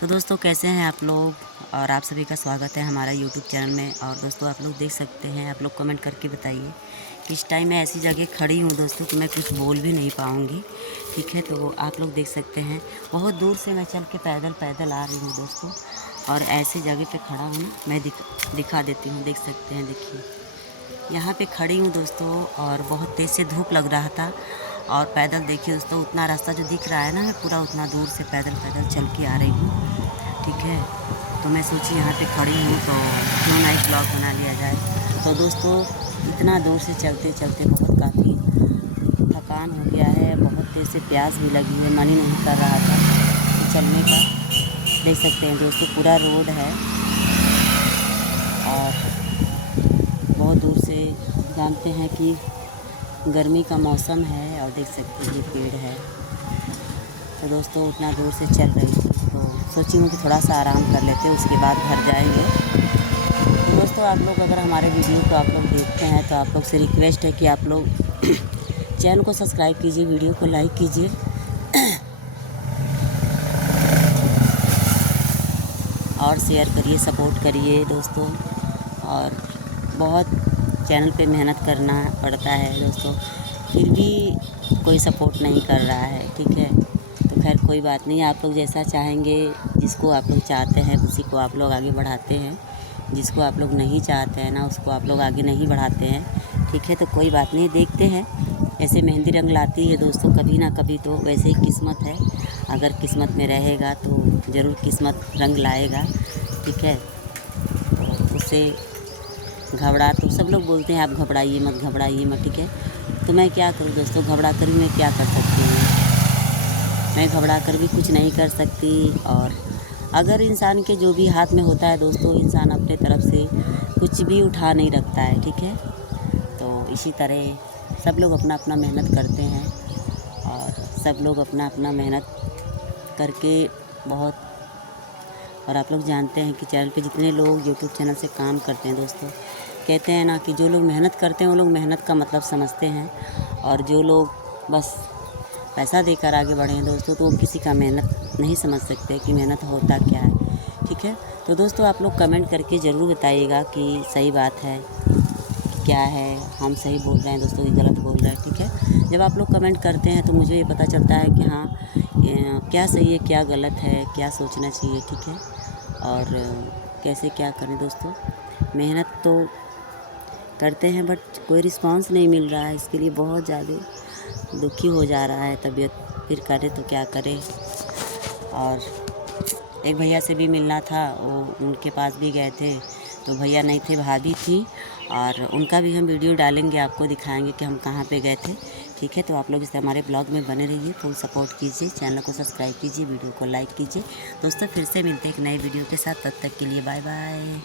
तो दोस्तों कैसे हैं आप लोग। और आप सभी का स्वागत है हमारा यूट्यूब चैनल में। और दोस्तों आप लोग देख सकते हैं, आप लोग कमेंट करके बताइए कि इस टाइम मैं ऐसी जगह खड़ी हूँ दोस्तों कि मैं कुछ बोल भी नहीं पाऊँगी। ठीक है, तो आप लोग देख सकते हैं बहुत दूर से मैं चल के पैदल आ रही हूँ दोस्तों। और ऐसी जगह पे खड़ा हूँ ना, मैं दिखा देती हूँ। देख सकते हैं, देखिए यहाँ पे खड़ी हूँ दोस्तों। और बहुत तेज़ से धूप लग रहा था। और पैदल देखिए दोस्तों, उतना रास्ता जो दिख रहा है ना, मैं पूरा उतना दूर से पैदल चल के आ रही हूँ। ठीक है, तो मैं सोची यहाँ पे खड़ी हूँ तो क्यों ना एक ब्लॉग बना लिया जाए। तो दोस्तों इतना दूर से चलते चलते बहुत काफ़ी थकान हो गया है, बहुत तेज़ से प्यास भी लगी है, मन ही नहीं कर रहा था चलने का। देख सकते हैं दोस्तों, पूरा रोड है और बहुत दूर से जानते हैं कि गर्मी का मौसम है। और देख सकते हैं ये पेड़ है। तो दोस्तों उतना दूर से चल रही थी तो सोची हूँ कि थोड़ा सा आराम कर लेते हैं, उसके बाद घर जाएंगे। तो दोस्तों आप लोग अगर हमारे वीडियो को आप लोग देखते हैं तो आप लोग से रिक्वेस्ट है कि आप लोग चैनल को सब्सक्राइब कीजिए, वीडियो को लाइक कीजिए और शेयर करिए, सपोर्ट करिए दोस्तों। और बहुत चैनल पे मेहनत करना पड़ता है दोस्तों, फिर भी कोई सपोर्ट नहीं कर रहा है। ठीक है, तो खैर कोई बात नहीं, आप लोग जैसा चाहेंगे, जिसको आप लोग चाहते हैं उसी को आप लोग आगे बढ़ाते हैं, जिसको आप लोग नहीं चाहते हैं ना उसको आप लोग आगे नहीं बढ़ाते हैं। ठीक है, तो कोई बात नहीं, देखते हैं। ऐसे मेहंदी रंग लाती है दोस्तों कभी ना कभी, तो वैसे ही किस्मत है। अगर किस्मत में रहेगा तो ज़रूर किस्मत रंग लाएगा। ठीक है, तो उससे घबरा, तो सब लोग बोलते हैं आप घबराइए मत। ठीक है, तो मैं क्या करूँ दोस्तों, घबरा कर भी मैं क्या कर सकती हूँ। मैं घबरा कर भी कुछ नहीं कर सकती। और अगर इंसान के जो भी हाथ में होता है दोस्तों, इंसान अपने तरफ से कुछ भी उठा नहीं रखता है। ठीक है, तो इसी तरह सब लोग अपना अपना मेहनत करते हैं और सब लोग अपना अपना मेहनत करके बहुत। और आप लोग जानते हैं कि चैनल पे जितने लोग यूट्यूब चैनल से काम करते हैं दोस्तों, कहते हैं ना कि जो लोग मेहनत करते हैं वो लोग मेहनत का मतलब समझते हैं। और जो लोग बस पैसा देकर आगे बढ़े हैं दोस्तों, तो वो किसी का मेहनत नहीं समझ सकते कि मेहनत होता क्या है। ठीक है, तो दोस्तों आप लोग कमेंट करके ज़रूर बताइएगा कि सही बात है कि क्या है, हम सही बोल रहे हैं दोस्तों कि गलत बोल रहे हैं। ठीक है, जब आप लोग कमेंट करते हैं तो मुझे ये पता चलता है कि हाँ क्या सही है क्या गलत है, क्या सोचना चाहिए। ठीक है, और कैसे क्या करें दोस्तों। मेहनत तो करते हैं बट कोई रिस्पांस नहीं मिल रहा है, इसके लिए बहुत ज़्यादा दुखी हो जा रहा है तबीयत। फिर करें तो क्या करें। और एक भैया से भी मिलना था, वो उनके पास भी गए थे तो भैया नहीं थे, भाभी थी। और उनका भी हम वीडियो डालेंगे, आपको दिखाएंगे कि हम कहाँ पे गए थे। ठीक है, तो आप लोग इस हमारे ब्लॉग में बने रहिए, फुल सपोर्ट कीजिए, चैनल को सब्सक्राइब कीजिए, वीडियो को लाइक कीजिए। दोस्तों फिर से मिलते हैं एक नए वीडियो के साथ, तब तक के लिए बाय बाय।